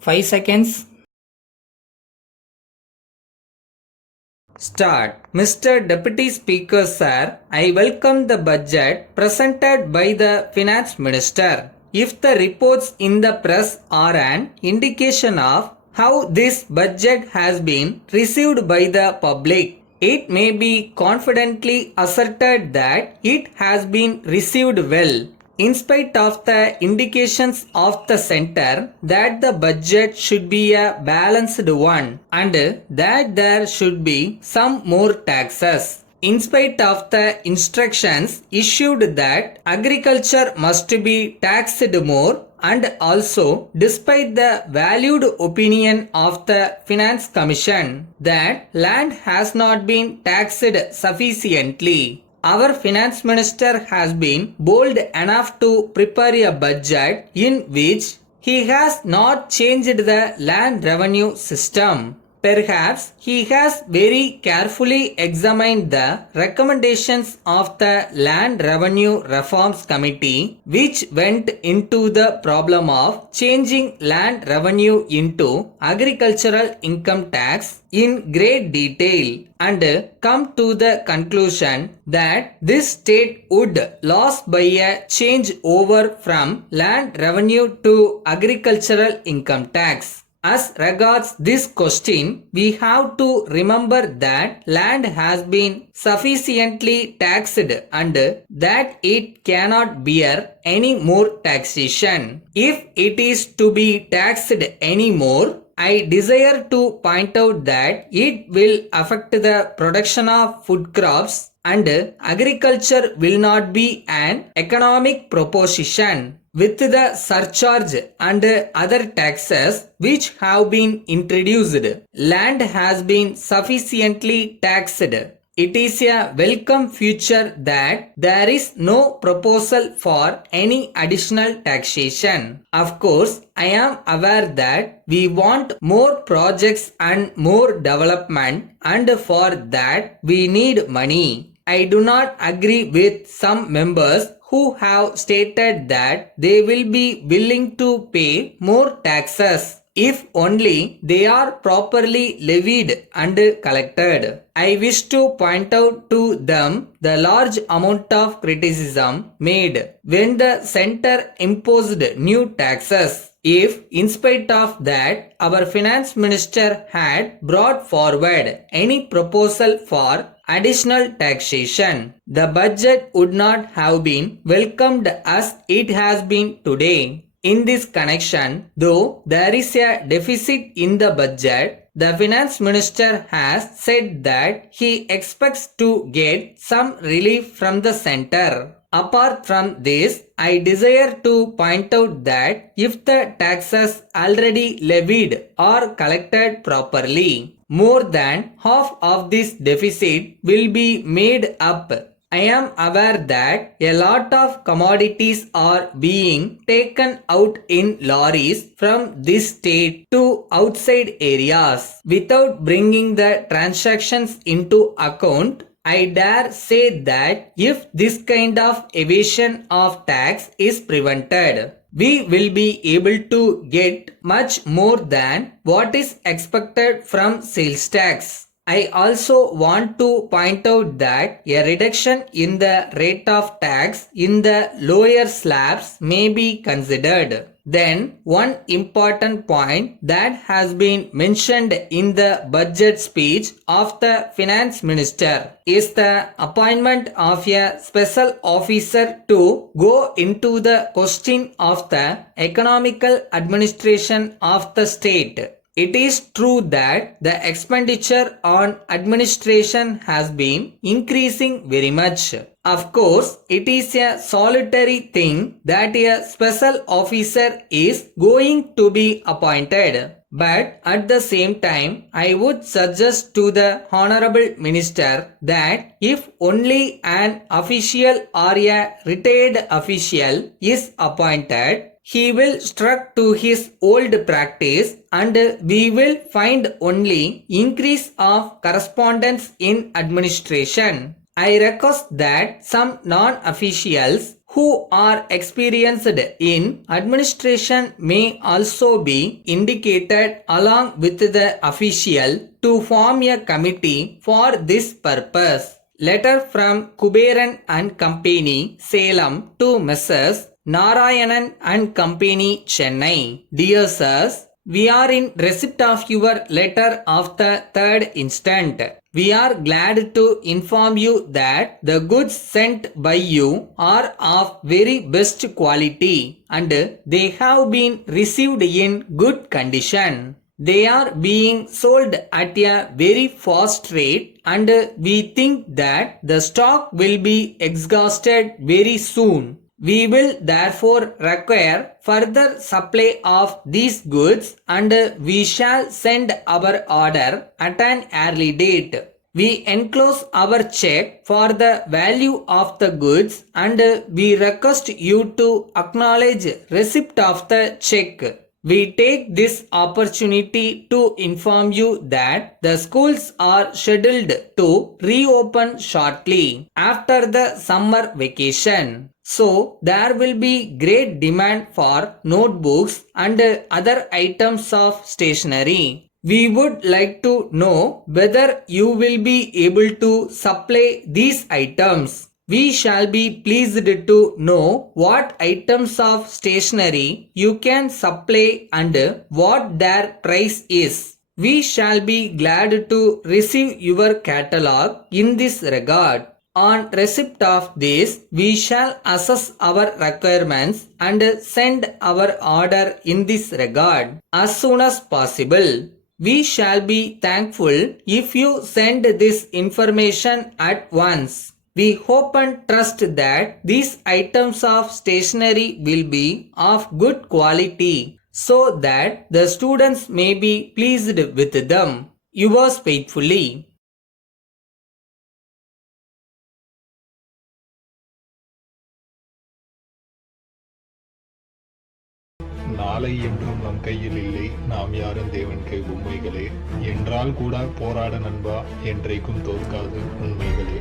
5 seconds. Start. Mr. Deputy Speaker Sir, I welcome the budget presented by the Finance Minister. If the reports in the press are an indication of how this budget has been received by the public, it may be confidently asserted that it has been received well. In spite of the indications of the center that the budget should be a balanced one and that there should be some more taxes. In spite of the instructions issued that agriculture must be taxed more, and also despite the valued opinion of the Finance Commission that land has not been taxed sufficiently, our Finance Minister has been bold enough to prepare a budget in which he has not changed the land revenue system. Perhaps he has very carefully examined the recommendations of the Land Revenue Reforms Committee, which went into the problem of changing land revenue into agricultural income tax in great detail, and come to the conclusion that this state would lose by a change over from land revenue to agricultural income tax. As regards this question, we have to remember that land has been sufficiently taxed and that it cannot bear any more taxation. If it is to be taxed any more, I desire to point out that it will affect the production of food crops and agriculture will not be an economic proposition. With the surcharge and other taxes which have been introduced, land has been sufficiently taxed. It is a welcome feature that there is no proposal for any additional taxation. Of course, I am aware that we want more projects and more development, and for that we need money. I do not agree with some members who have stated that they will be willing to pay more taxes if only they are properly levied and collected. I wish to point out to them the large amount of criticism made when the center imposed new taxes. If, in spite of that, our finance minister had brought forward any proposal for additional taxation, the budget would not have been welcomed as it has been today. In this connection, though there is a deficit in the budget, the finance minister has said that he expects to get some relief from the center. Apart from this, I desire to point out that if the taxes already levied are collected properly, more than half of this deficit will be made up. I am aware that a lot of commodities are being taken out in lorries from this state to outside areas without bringing the transactions into account. I dare say that if this kind of evasion of tax is prevented, we will be able to get much more than what is expected from sales tax. I also want to point out that a reduction in the rate of tax in the lower slabs may be considered. Then, one important point that has been mentioned in the budget speech of the finance minister is the appointment of a special officer to go into the question of the economical administration of the state. It is true that the expenditure on administration has been increasing very much. Of course, it is a solitary thing that a special officer is going to be appointed. But at the same time, I would suggest to the Honorable Minister that if only an official or a retired official is appointed, he will stick to his old practice and we will find only increase of correspondence in administration. I request that some non-officials who are experienced in administration may also be indicated along with the official to form a committee for this purpose. Letter from Kuberan and Company, Salem to Messrs. Narayanan and Company, Chennai. Dear sirs, we are in receipt of your letter of the 3rd instant. We are glad to inform you that the goods sent by you are of very best quality and they have been received in good condition. They are being sold at a very fast rate and we think that the stock will be exhausted very soon. We will therefore require further supply of these goods and we shall send our order at an early date. We enclose our check for the value of the goods and we request you to acknowledge receipt of the check. We take this opportunity to inform you that the schools are scheduled to reopen shortly after the summer vacation. So there will be great demand for notebooks and other items of stationery. We would like to know whether you will be able to supply these items. We shall be pleased to know what items of stationery you can supply and what their price is. We shall be glad to receive your catalog in this regard. On receipt of this, we shall assess our requirements and send our order in this regard as soon as possible. We shall be thankful if you send this information at once. We hope and trust that these items of stationery will be of good quality so that the students may be pleased with them. Yours faithfully. நாளை என்றும் நம் கையில் இல்லை, நாம் யாரும் தேவன் கை பொம்மைகளே. என்றால் கூட போராட நண்பா, என்றைக்கும் தோற்காது உண்மைகளே.